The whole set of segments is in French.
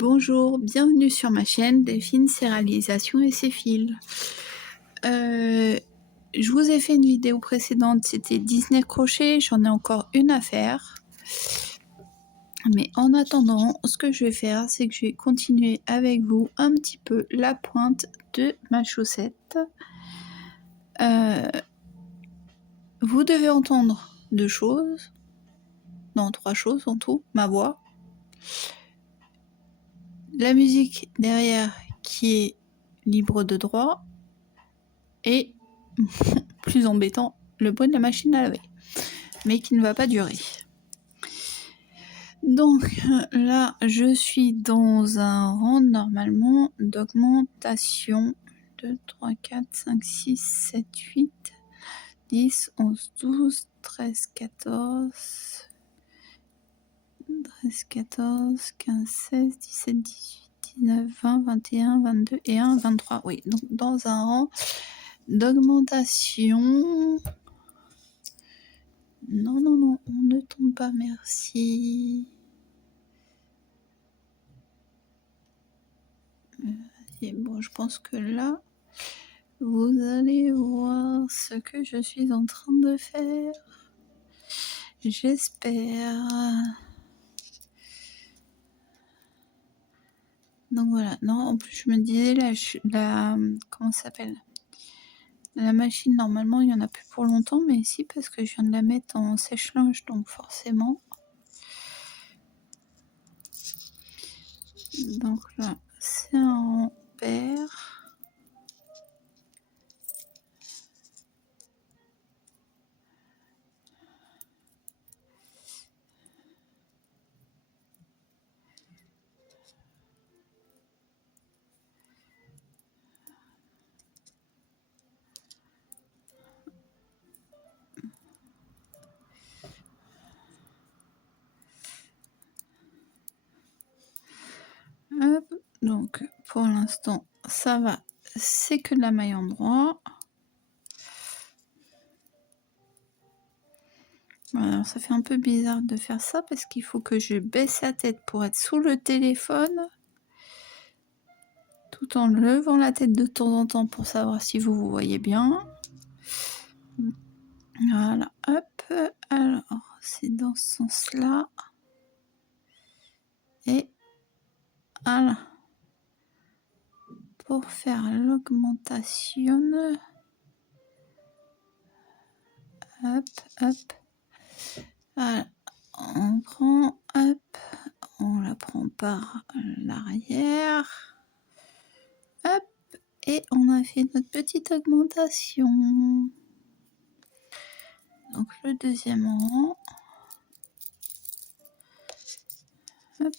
Bonjour, bienvenue sur ma chaîne Delphine, ses réalisations et ses fils. Je vous ai fait une vidéo précédente, c'était Disney crochet, j'en ai encore une à faire. Mais en attendant, ce que je vais faire, c'est que je vais continuer avec vous un petit peu la pointe de ma chaussette. Vous devez entendre deux choses, non, trois choses en tout, ma voix, la musique derrière qui est libre de droit et plus embêtant, le bruit de la machine à laver, mais qui ne va pas durer. Donc là, je suis dans un rang normalement d'augmentation 2, 3, 4, 5, 6, 7, 8, 10, 11, 12, 13, 14, 13, 14, 15, 16, 17, 18, 19, 20, 21, 22 et 1, 23. Oui, donc dans un rang d'augmentation. Non, non, non, on ne tombe pas, merci. Et bon, je pense que là, vous allez voir ce que je suis en train de faire. J'espère. Donc voilà. Non, en plus, je me disais, comment ça s'appelle? La machine, normalement, il n'y en a plus pour longtemps, mais si, parce que je viens de la mettre en sèche-linge, donc forcément. Donc là, c'est un paire. Hop. Donc, pour l'instant, ça va. C'est que de la maille endroit. Alors, ça fait un peu bizarre de faire ça parce qu'il faut que je baisse la tête pour être sous le téléphone, tout en levant la tête de temps en temps pour savoir si vous voyez bien. Voilà, hop. Alors, c'est dans ce sens-là. Et voilà. Pour faire l'augmentation. Hop, hop. Voilà. On prend, hop. On la prend par l'arrière. Hop. Et on a fait notre petite augmentation. Donc le deuxième rang. Hop.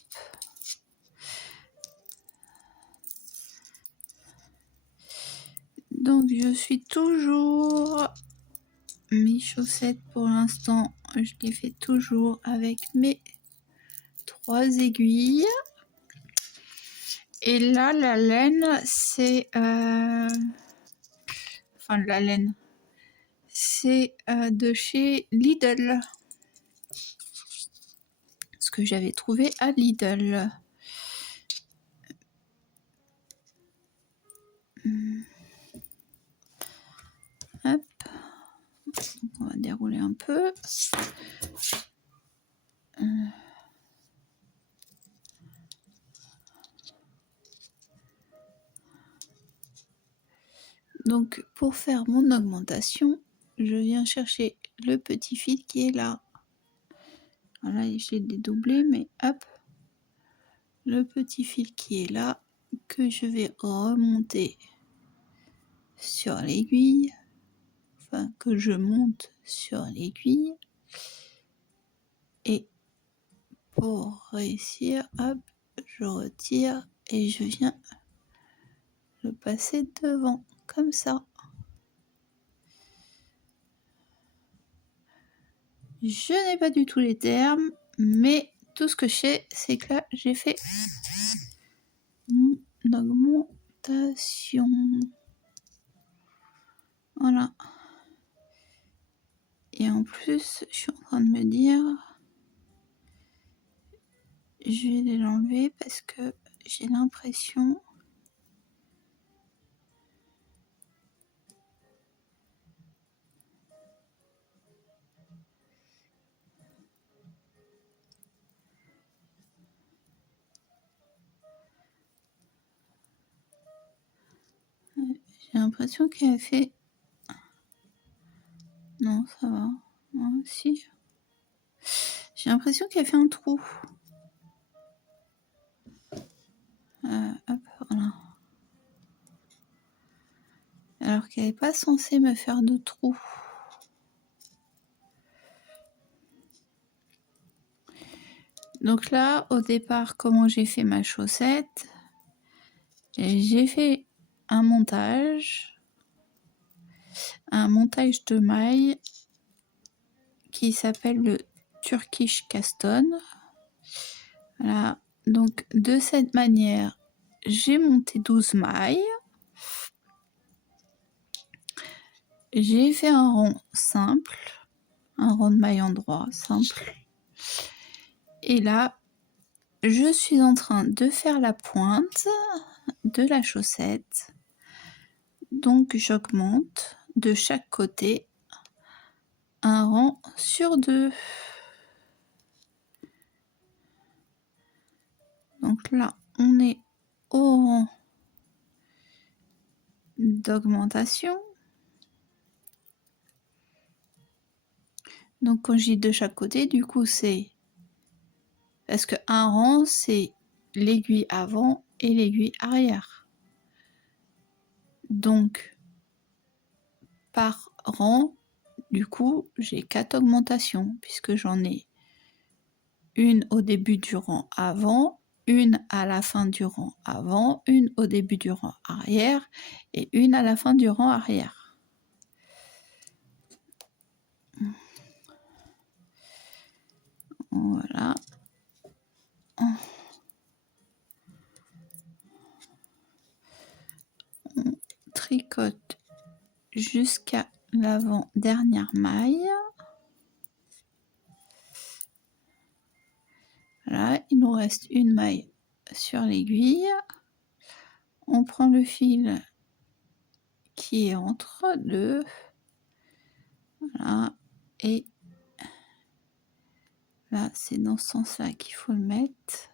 Donc je suis toujours mes chaussettes pour l'instant. Je les fais toujours avec mes 3 aiguilles. Et là la laine c'est enfin la laine c'est de chez Lidl. Ce que j'avais trouvé à Lidl. Hop. On va dérouler un peu. Donc pour faire mon augmentation, je viens chercher le petit fil qui est là. Voilà, j'ai dédoublé, mais hop, le petit fil qui est là, que je vais remonter sur l'aiguille, enfin que je monte sur l'aiguille, et pour réussir, hop, je retire et je viens le passer devant, comme ça. Je n'ai pas du tout les termes, mais tout ce que je sais, c'est que là, j'ai fait mon augmentation. Voilà. Et en plus, je suis en train de me dire, je vais l'enlever parce que j'ai l'impression qu'elle a fait... Non, ça va. Ah, si. J'ai l'impression qu'elle fait un trou. Hop, voilà. Alors qu'elle n'est pas censée me faire de trou. Donc là, au départ, comment j'ai fait ma chaussette? J'ai fait un montage de mailles qui s'appelle le Turkish Caston. Voilà. Donc de cette manière, j'ai monté 12 mailles. J'ai fait un rond simple, un rond de maille en droit simple. Et là, je suis en train de faire la pointe de la chaussette. Donc j'augmente de chaque côté un rang sur 2. Donc là, on est au rang d'augmentation. Donc quand je dis de chaque côté, du coup c'est... Parce qu'un rang, c'est l'aiguille avant et l'aiguille arrière. Donc, par rang, du coup, j'ai 4 augmentations, puisque j'en ai une au début du rang avant, une à la fin du rang avant, une au début du rang arrière, et une à la fin du rang arrière. Voilà. On tricote jusqu'à l'avant-dernière maille. Voilà, il nous reste une maille sur l'aiguille. On prend le fil qui est entre deux. Voilà. Et là, c'est dans ce sens-là qu'il faut le mettre.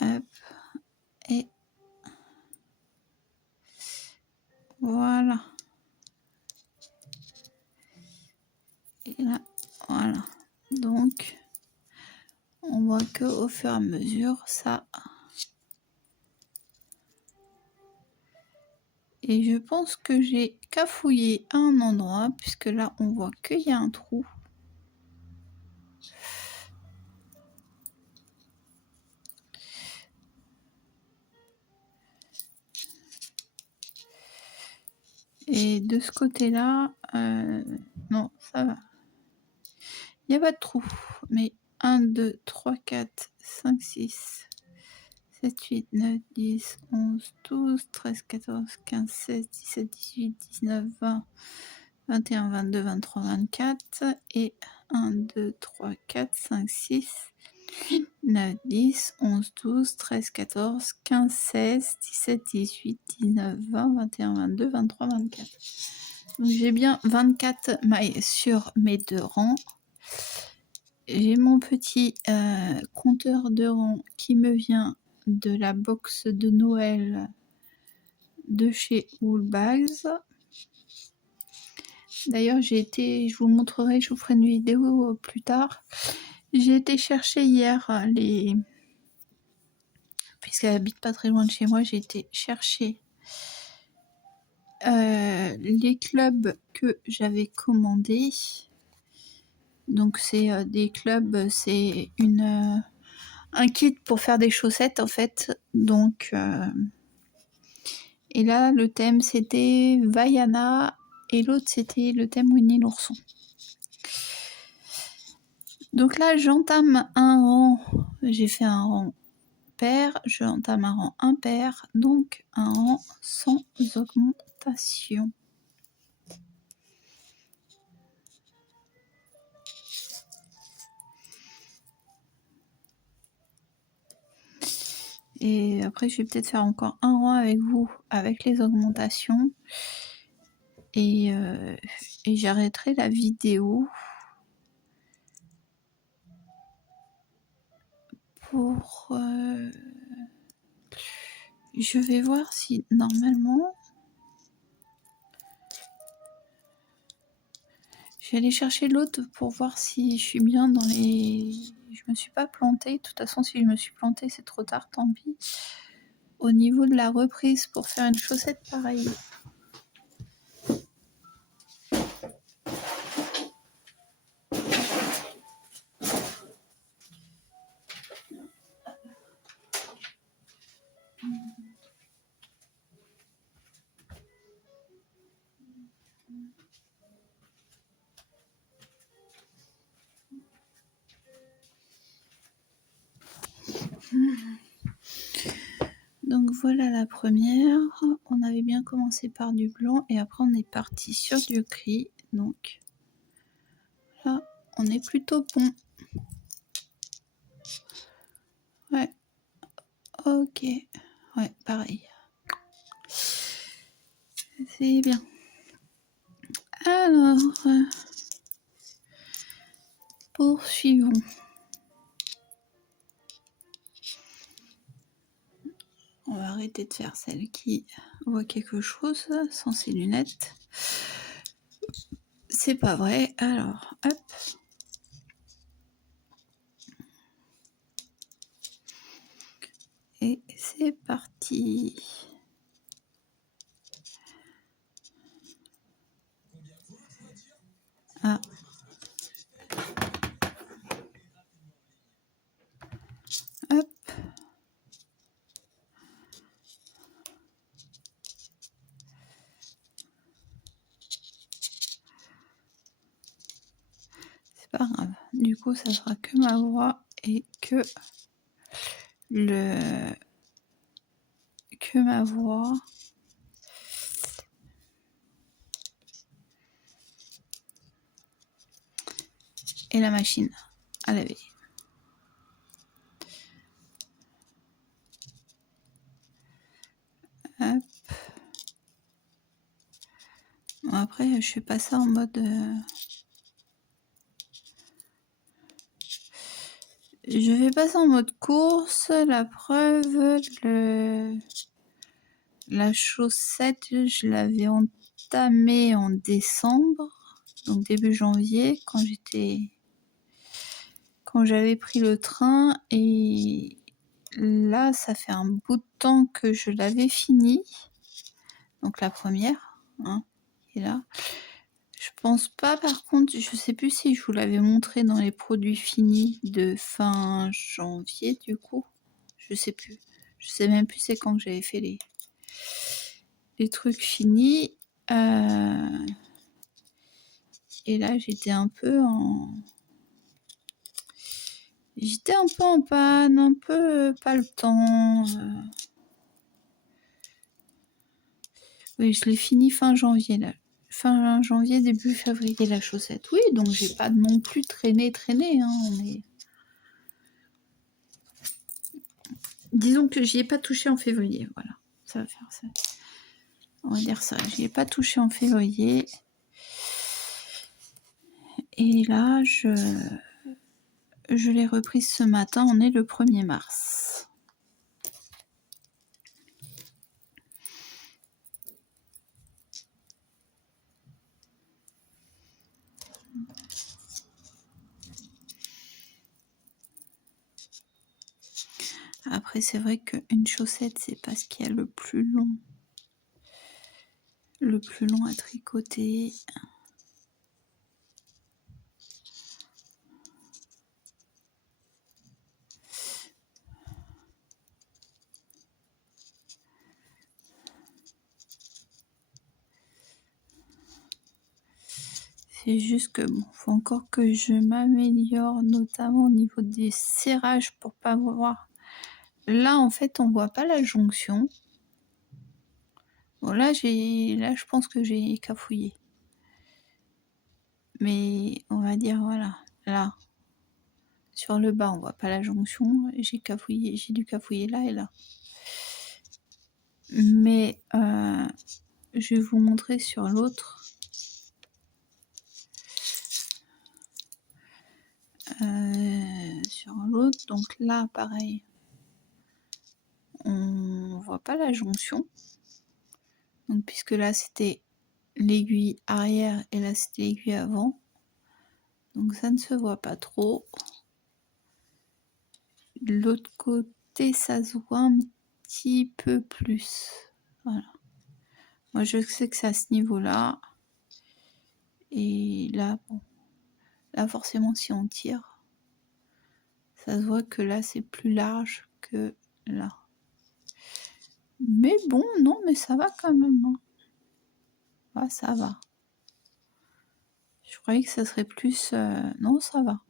Hop. Et voilà. Et là, voilà. Donc, on voit que au fur et à mesure, ça... Et je pense que j'ai cafouillé à un endroit, puisque là, on voit qu'il y a un trou. Et de ce côté-là, non, ça va. Il n'y a pas de trou. Mais 1, 2, 3, 4, 5, 6, 7, 8, 9, 10, 11, 12, 13, 14, 15, 16, 17, 18, 19, 20, 21, 22, 23, 24. Et 1, 2, 3, 4, 5, 6, 9, 10, 11, 12, 13, 14, 15, 16, 17, 18, 19, 20, 21, 22, 23, 24. Donc j'ai bien 24 mailles sur mes 2 rangs. J'ai mon petit compteur de rangs qui me vient de la box de Noël de chez Woolbags. D'ailleurs, je vous montrerai, je vous ferai une vidéo plus tard. J'ai été chercher hier puisqu'elle habite pas très loin de chez moi, j'ai été chercher les clubs que j'avais commandés. Donc c'est des clubs, c'est un kit pour faire des chaussettes en fait. Donc et là le thème c'était Vaiana et l'autre c'était le thème Winnie l'ourson. Donc là j'entame un rang, j'ai fait un rang pair, j'entame un rang impair, donc un rang sans augmentation. Et après, je vais peut-être faire encore un rang avec vous, avec les augmentations. Et j'arrêterai la vidéo pour... je vais voir si, normalement... Je vais aller chercher l'autre pour voir si je suis bien dans les... Je me suis pas plantée. De toute façon, si je me suis plantée, c'est trop tard, tant pis. Au niveau de la reprise, pour faire une chaussette pareille. Donc voilà la première. On avait bien commencé par du blanc et après on est parti sur du gris. Donc là, on est plutôt bon. Ouais. Ok. Ouais, pareil. C'est bien. Alors, poursuivons. On va arrêter de faire celle qui voit quelque chose sans ses lunettes. C'est pas vrai. Alors, hop. Et c'est parti. Ah. Hop. C'est pas grave. Du coup, ça sera que ma voix et que ma voix. Et la machine à laver. Hop. Bon, après, je fais pas ça en mode... Je fais pas ça en mode course. La preuve, la chaussette, je l'avais entamée en décembre. Donc début janvier, quand j'avais pris le train. Et là, ça fait un bout de temps que je l'avais fini. Donc la première, hein, qui est là. Je pense pas, par contre, je sais plus si je vous l'avais montré dans les produits finis de fin janvier, du coup. Je sais plus. Je sais même plus c'est quand que j'avais fait les trucs finis. Et là, j'étais un peu en panne, un peu pas le temps. Oui, je l'ai fini fin janvier, là. Fin janvier, début février, la chaussette. Oui, donc j'ai pas non plus traîné. Hein, disons que j'y ai pas touché en février, voilà. Ça va faire ça. On va dire ça. J'y ai pas touché en février. Et là, je l'ai reprise ce matin. On est le 1er mars. Après, c'est vrai qu'une chaussette, c'est pas ce qu'il y a le plus long. Le plus long à tricoter. C'est juste que bon, faut encore que je m'améliore, notamment au niveau des serrages pour pas voir. Là, en fait, on voit pas la jonction. Bon, là, je pense que j'ai cafouillé. Mais on va dire, voilà, là, Sur le bas, on voit pas la jonction. J'ai dû cafouiller là et là. Mais je vais vous montrer sur l'autre. Sur l'autre, donc là, pareil. On voit pas la jonction. Donc, puisque là, c'était l'aiguille arrière et là, c'était l'aiguille avant. Donc, ça ne se voit pas trop. De l'autre côté, ça se voit un petit peu plus. Voilà. Moi, je sais que c'est à ce niveau-là. Et là, bon. Là, forcément, si on tire, ça se voit que là, c'est plus large que là. Mais bon, non, mais ça va quand même. Hein. Ah, ça va. Je croyais que ça serait plus... Non, ça va.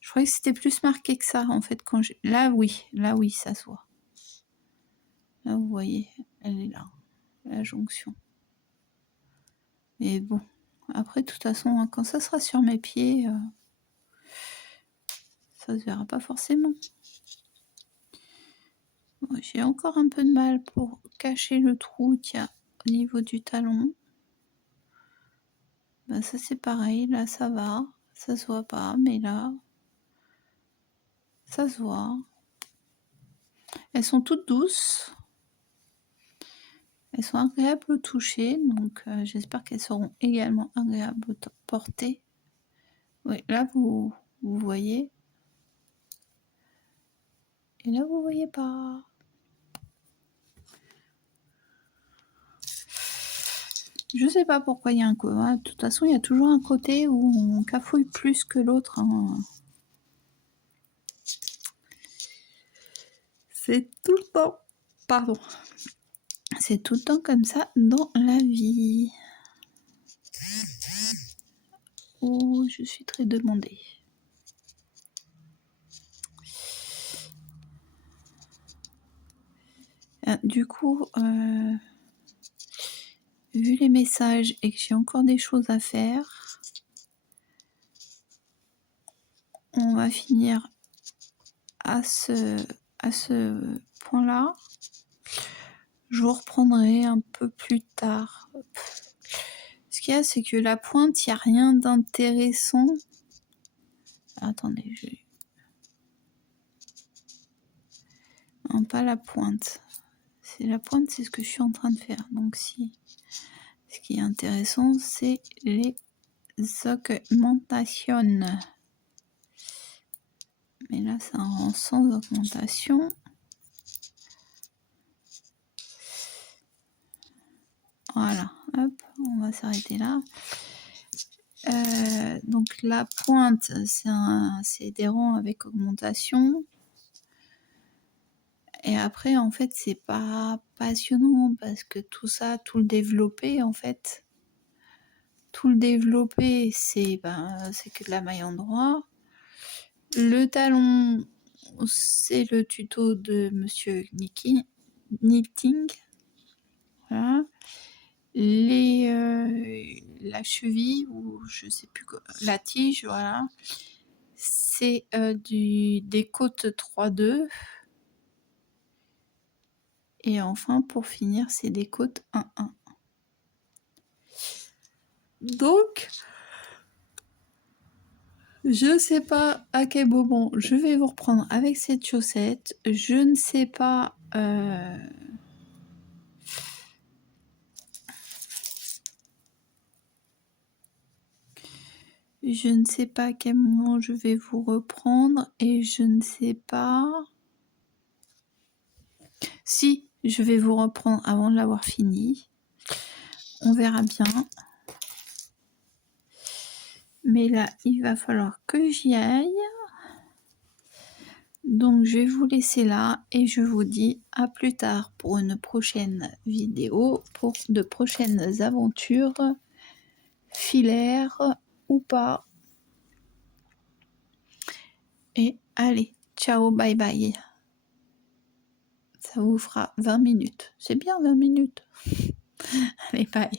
Je croyais que c'était plus marqué que ça, en fait. Là, oui, ça se voit. Là, vous voyez, elle est là, la jonction. Mais bon, après, de toute façon, hein, quand ça sera sur mes pieds, ça se verra pas forcément. Bon, j'ai encore un peu de mal pour cacher le trou, tiens, au niveau du talon. Ben, ça, c'est pareil, là, ça va. Ça se voit pas, mais là, ça se voit. Elles sont toutes douces. Elles sont agréables au toucher, donc j'espère qu'elles seront également agréables au porter. Oui, là vous voyez. Et là vous voyez pas. Je sais pas pourquoi il y a un côté. De toute façon, il y a toujours un côté où on cafouille plus que l'autre. Hein. C'est tout le temps. Pardon. C'est tout le temps comme ça dans la vie. Oh, je suis très demandée. Du coup, vu les messages et que j'ai encore des choses à faire, on va finir à ce point-là. Je vous reprendrai un peu plus tard. Ce qu'il y a, c'est que la pointe, il n'y a rien d'intéressant. Attendez, non, pas la pointe. C'est la pointe, c'est ce que je suis en train de faire. Donc si, ce qui est intéressant, c'est les augmentations. Mais là, ça rend sans augmentation. Voilà, hop, on va s'arrêter là. Donc la pointe, c'est des rangs avec augmentation. Et après, en fait, c'est pas passionnant parce que tout ça, tout le développé, en fait, tout le développé, c'est que de la maille endroit. Le talon, c'est le tuto de Monsieur Knitting. Voilà. La cheville, ou je sais plus quoi, la tige, voilà. C'est des côtes 3-2. Et enfin, pour finir, c'est des côtes 1-1. Donc, je sais pas à quel moment je vais vous reprendre avec cette chaussette. Je ne sais pas... Je ne sais pas à quel moment je vais vous reprendre et je ne sais pas... Si, je vais vous reprendre avant de l'avoir fini. On verra bien. Mais là, il va falloir que j'y aille. Donc, je vais vous laisser là et je vous dis à plus tard pour une prochaine vidéo, pour de prochaines aventures, filaires ou pas. Et allez, ciao, bye bye. Ça vous fera 20 minutes. C'est bien 20 minutes. Allez, bye.